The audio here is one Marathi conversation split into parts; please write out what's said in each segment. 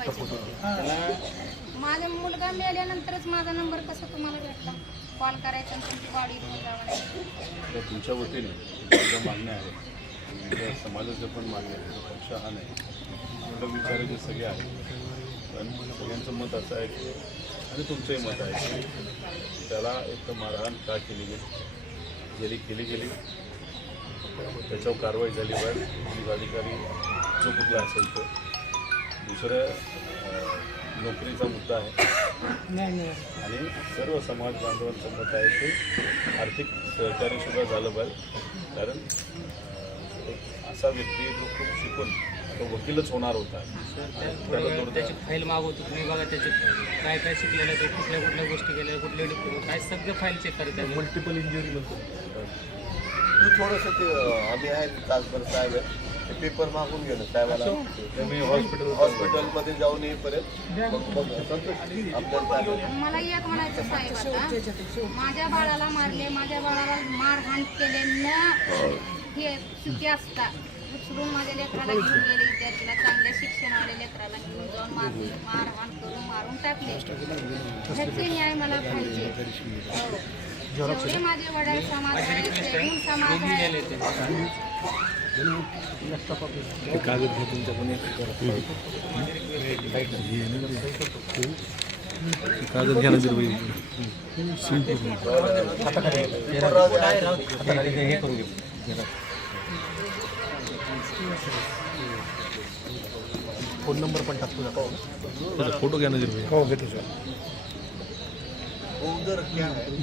दाखवायचे माझा मुलगा मेल्यानंतरच माझा नंबर कसा तुम्हाला भेटला? कॉल करायचा आणि तुमची गाडी घेऊन जावा. तुमच्या वतीने मागण्या आहेत. समाजाच्या पण मागण्या आहेत. तो पक्ष हा नाही. आपलं विचाराचे सगळे आहेत. पण सगळ्यांचं मत असं आहे की आणि तुमचंही मत आहे की त्याला एक मारहाण का केली गेली? गेली केली गेली. त्याच्यावर कारवाई झाली पाहिजे पोलीस अधिकारी जो कुठला असेल तो. दुसरं नोकरीचा मुद्दा आहे. आणि सर्व समाज बांधवांचं मत आहे की आर्थिक सहकार्यसुद्धा झालं पाहिजे. कारण एक असा व्यक्ती जो खूप शिकून तो वकीलच होणार होता. त्याची फाईल मागवतो तुम्ही बघा त्याचे काय काय शिकलेलं ते कुठल्या कुठल्या गोष्टी केल्या कुठले डिप्लोमा काय सगळं फाईल चेक करतात. मल्टिपल इंजुरी म्हणतो. तू थोडंसं ते आम्ही आहे तासभर साहेब आहे. ते पेपर मागून गेलो साहेबाला. मी हॉस्पिटल हॉस्पिटलमध्ये जाऊन येईपर्यंत मग मग संतोष आपल्याला काय मला एक म्हणायचं साहेब आता. माझ्या बाळाला मारले माझ्या बाळाला मारहाण केले न हे चुकी असता. उचलून माझ्या लेकराला घेऊन गेले विद्यार्थीला चांगल्या शिक्षणवाल्या लेकराला घेऊन जाऊन मारले. मारहाण करून मारून टाकले. ह्याचे न्याय मला पाहिजे. हो. माझे वडील समाज आहे जैन समाज आहे कागद घे तुमच्याकडून कागद घ्या ना हे करून घे फ़ोन नंबर पण टाकतो त्याचा फ़ोटो घ्या हो घेतो है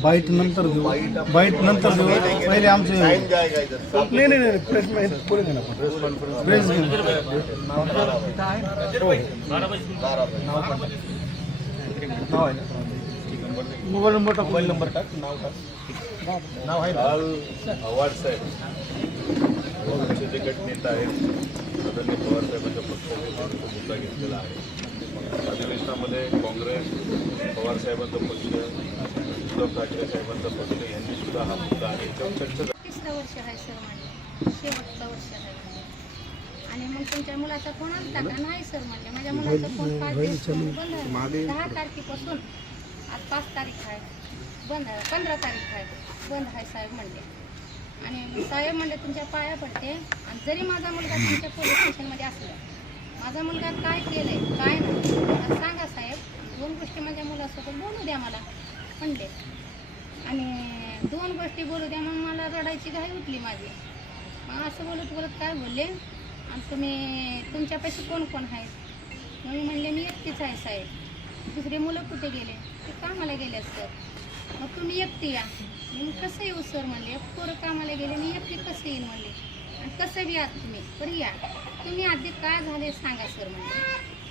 बाईट नंतर घेऊ बाईट नंतर घेऊ पहिले आमचे नाही नाही नाही प्रेस पुढे आपण. प्रेस मोबाईल नंबर टाक. मोबाईल नंबर टाक. नाव टाक. नाव आहे काल आव्हाड साहेब. जे गटनेता आहेत. आदरणीय पवार साहेबांच्या पक्षाने तो मुद्दा घेतलेला आहे अधिवेशनामध्ये काँग्रेस पवार साहेबांचा पक्ष उद्धव ठाकरे साहेबांचा पक्ष यांनी सुद्धा हा मुद्दा आहे. तिसरं वर्ष आहे सर शेवटचं वर्ष आहे आणि मग तुमच्या मुलाचा फोन आलता का? नाही सर म्हणले माझ्या मुलाचा फोन पाच दिवस बंद आहे. दहा तारखेपासून. आज पाच तारीख आहे. बंद आहे. पंधरा तारीख आहे. बंद आहे साहेब म्हणले. आणि साहेब म्हणले तुमच्या पाया पडते. आणि जरी माझा मुलगा तुमच्या पोलीस स्टेशनमध्ये असला माझा मुलगा काय केलं आहे काय नाही मला सांगा साहेब दोन गोष्टी माझ्या मुलासोबत बोलू द्या मला. म्हणले आणि दोन गोष्टी बोलू द्या मग मला रडायची घाई उठली माझी. मग असं बोलत बोलत काय बोलले? आणि तुम्ही तुमच्यापाशी कोण कोण आहेत मग मी म्हणले मी एकटीच आहे साहेब. दुसरे मुलं कुठे गेले? ते कामाला गेले सर मग तुम्ही एकटे या. मी मग कसं येऊ सर म्हणले? पोरं कामाला गेले मी एकटे कसं येईन म्हणले? आणि कसं बी आहात तुम्ही? बरं या. तुम्ही आधी काय झाले सांगा सर म्हणले.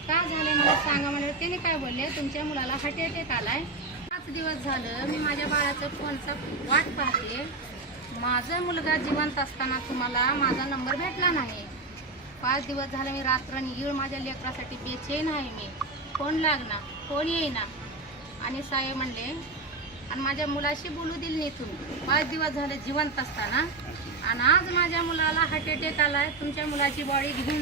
का झाले मला सांगा म्हणले. त्याने काय बोलले? तुमच्या मुलाला हार्ट अटॅक आलाय. पाच दिवस झालं मी माझ्या बाळाच्या फोनचा वाट पाहते. माझा मुलगा जिवंत असताना तुम्हाला माझा नंबर भेटला नाही. पाच दिवस झाले मी रात्रंदिवस माझ्या लेकरासाठी बेचेन आहे मी. फोन लागना फोन येईना. आणि साहेब म्हणले आणि माझ्या मुलाशी बोलू दिली नाही तुम्ही. पाच दिवस झाले जिवंत असताना. आणि आज माझ्या मुलाला हार्ट अटॅक आलाय. तुमच्या मुलाची बॉडी घेऊन